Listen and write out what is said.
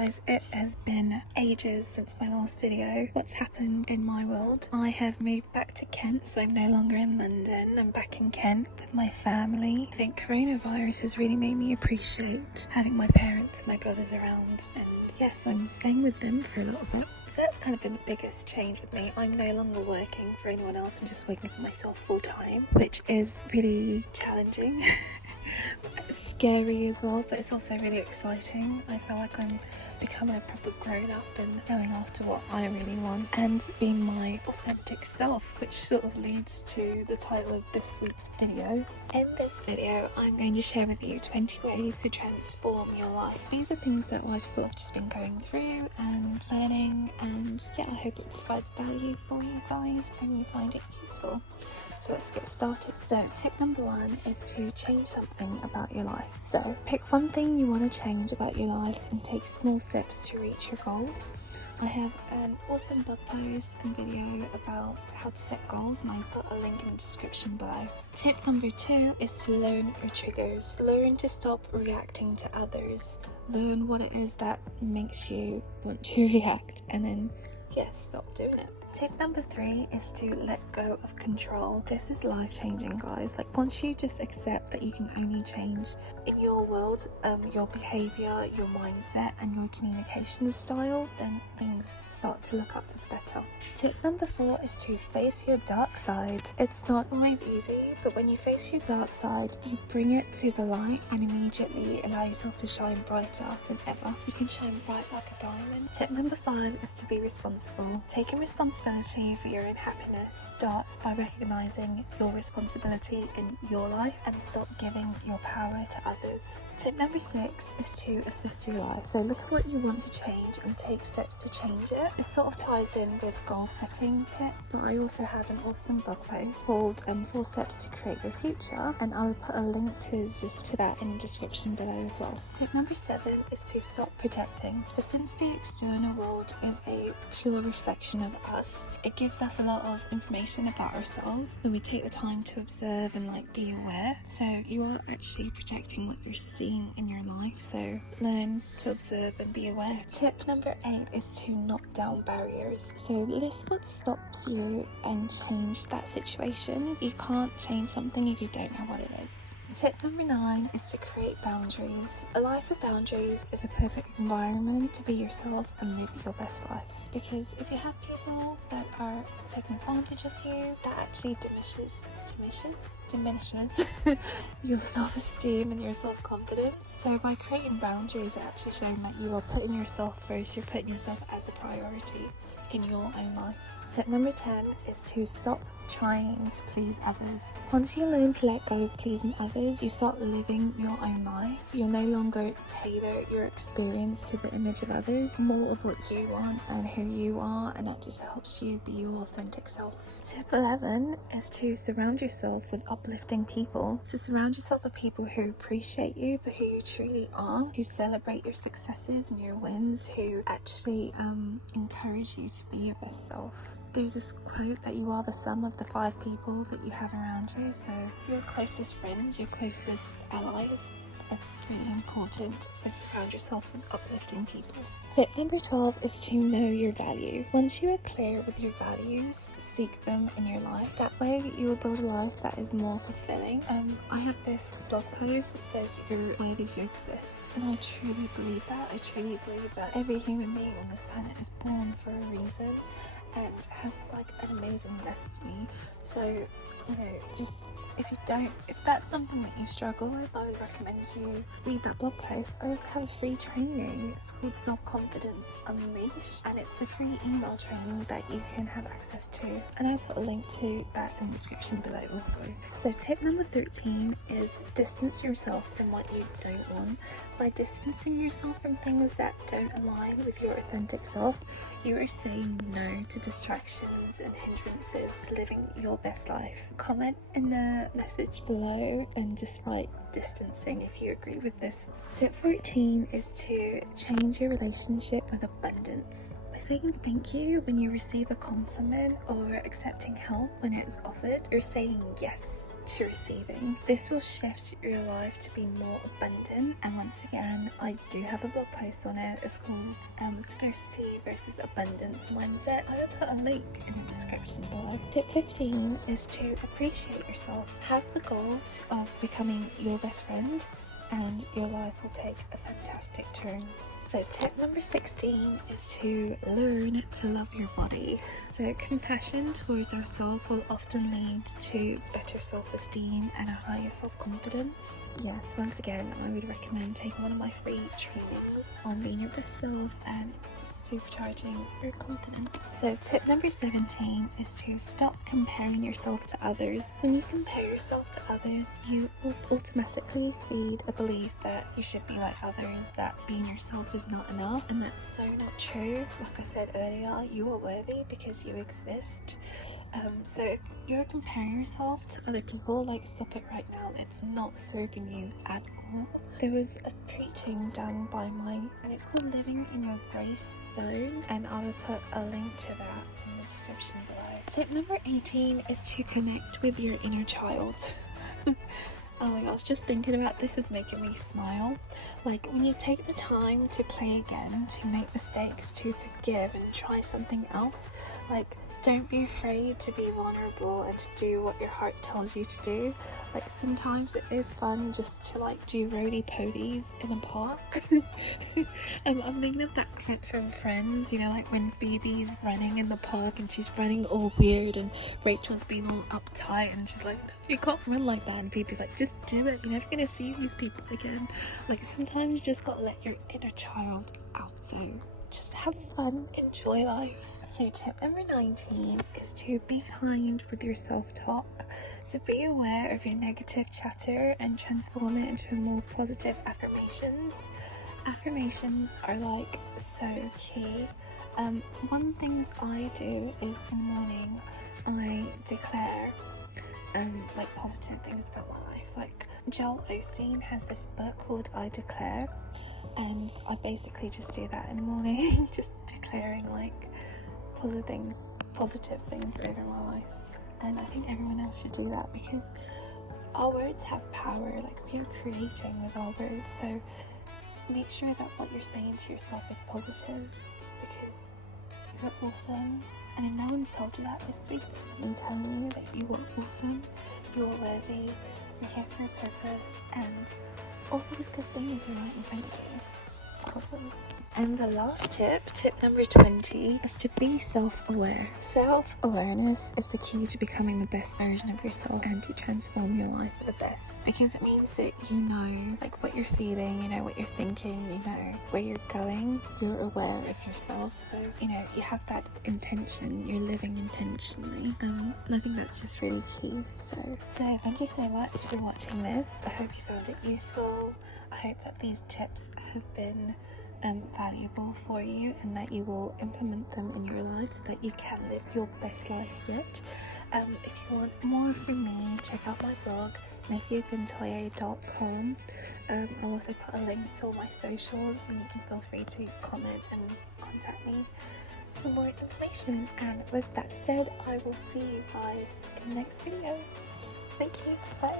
guys, it has been ages since my last video. What's happened in my world? I have moved back to Kent, so I'm no longer in London. I'm back in Kent with my family. I think coronavirus has really made me appreciate having my parents, my brothers around, and yes, I'm staying with them for a little bit. So that's kind of been the biggest change with me. I'm no longer working for anyone else. I'm just working for myself full time, which is really challenging. It's scary as well, but it's also really exciting. I feel like I'm becoming a proper grown up and going after what I really want and being my authentic self, which sort of leads to the title of this week's video. In this video, I'm going to share with you 20 ways to transform your life. These are things that I've sort of just been going through and learning, and yeah, I hope it provides value for you guys and you find it useful. So let's get started. So tip number 1 is to change something about your life. So pick one thing you want to change about your life and take small steps to reach your goals. I have an awesome blog post and video about how to set goals, and I put a link in the description below. Tip number 2 is to learn your triggers. Learn to stop reacting to others. Learn what it is that makes you want to react, and then yes, stop doing it. Tip number 3 is to let go of control. This is life-changing, guys. Like, once you just accept that you can only change in your world, your behavior, your mindset, and your communication style, then things start to look up for the better. Tip number 4 is to face your dark side. It's not always easy, but when you face your dark side, you bring it to the light and immediately allow yourself to shine brighter than ever. You can shine bright like a diamond. Tip number 5 is to be responsible. Taking responsibility for your own happiness starts by recognizing your responsibility in your life and stop giving your power to others. Tip number 6 is to assess your life. So look at what you want to change and take steps to change it. This sort of ties in with goal setting tip, but I also have an awesome blog post called 4 Steps to Create Your Future, and I'll put a link to that in the description below as well. Tip number 7 is to stop projecting. So since the external world is a pure reflection of us, it gives us a lot of information about ourselves when we take the time to observe and be aware. So you are actually projecting what you're seeing in your life, so learn to observe and be aware. Tip number 8 is to knock down barriers. So list what stops you and change that situation. You can't change something if you don't know what it is. Tip number 9 is to create boundaries. A life with boundaries is a perfect environment to be yourself and live your best life. Because if you have people that are taking advantage of you, that actually diminishes your self-esteem and your self-confidence. So by creating boundaries, it's actually showing that you are putting yourself first, you're putting yourself as a priority in your own life. Tip number 10 is to stop trying to please others. Once you learn to let go of pleasing others, you start living your own life. You'll no longer tailor your experience to the image of others, more of what you want and who you are, and that just helps you be your authentic self. Tip 11 is to surround yourself with uplifting people. So surround yourself with people who appreciate you for who you truly are, who celebrate your successes and your wins, who actually encourage you to be your best self. There's this quote that you are the sum of the 5 people that you have around you. So your closest friends, your closest allies, it's really important. So surround yourself with uplifting people. Tip number 12 is to know your value. Once you are clear with your values, seek them in your life. That way you will build a life that is more fulfilling. I have this blog post that says you're worthy to exist, and I truly believe that. I truly believe that every human being on this planet is born for a reason and has an amazing destiny. So just if that's something that you struggle with, I would recommend you read that blog post. I also have a free training. It's called Self-Confidence Unleashed, and it's a free email training that you can have access to, and I'll put a link to that in the description below also. So tip number 13 is distance yourself from what you don't want. By distancing yourself from things that don't align with your authentic self, you are saying no to distractions and hindrances to living your best life. Comment in the message below and just write distancing if you agree with this. Tip 14 is to change your relationship with abundance. By saying thank you when you receive a compliment or accepting help when it's offered, you're saying yes to receiving. This will shift your life to be more abundant. And once again, I do have a blog post on it. It's called Scarcity versus Abundance Mindset. I will put a link in the description below. Tip 15 is to appreciate yourself. Have the goal of becoming your best friend, and your life will take a fantastic turn. So tip number 16 is to learn to love your body. So compassion towards ourselves will often lead to better self-esteem and a higher self-confidence. Yes, once again, I would recommend taking one of my free trainings on being your best self and supercharging your confidence. So tip number 17 is to stop comparing yourself to others. When you compare yourself to others, you will automatically feed a belief that you should be like others, that being yourself is not enough, and that's so not true. Like I said earlier, you are worthy because you exist. So if you're comparing yourself to other people, like, stop it right now. It's not serving you at all. There was a preaching done by and it's called Living in Your Grace Zone, and I will put a link to that in the description below. Tip number 18 is to connect with your inner child. Oh my gosh, just thinking about this is making me smile. Like, when you take the time to play again, to make mistakes, to forgive and try something else, like, don't be afraid to be vulnerable and to do what your heart tells you to do. Like, sometimes it is fun just to, like, do roly-polies in a park. I'm thinking of that clip from Friends, you know, like when Phoebe's running in the park and she's running all weird and Rachel's being all uptight and she's like, no, you can't run like that, and Phoebe's like, just do it, you're never gonna see these people again. Like, sometimes you just gotta let your inner child out. So just have fun, enjoy life. So tip number 19 is to be kind with your self-talk. So be aware of your negative chatter and transform it into more positive affirmations. Affirmations are like so key. One things I do is in the morning I declare like positive things about my life. Like, Joel Osteen has this book called I Declare, and I basically just do that in the morning, just declaring like positive things over my life. And I think everyone else should do that, because our words have power. Like, we are creating with our words, so make sure that what you're saying to yourself is positive, because you're awesome. And if no one's told you that this week, this is me telling you that you are awesome, you are worthy, you're here for a purpose, and all these good things are right in front of you. And the last tip number 20, is to be self-aware. Self-awareness is the key to becoming the best version of yourself and to transform your life for the best, because it means that you know, like, what you're feeling, you know what you're thinking, you know where you're going, you're aware of yourself, so you know you have that intention, you're living intentionally. And I think that's just really key. So thank you so much for watching this. I hope you found it useful. I hope that these tips have been valuable for you, and that you will implement them in your life so that you can live your best life yet. If you want more from me, check out my blog, nefeoguntoye.com. I'll also put a link to all my socials, and you can feel free to comment and contact me for more information. And with that said, I will see you guys in the next video. Thank you. Bye.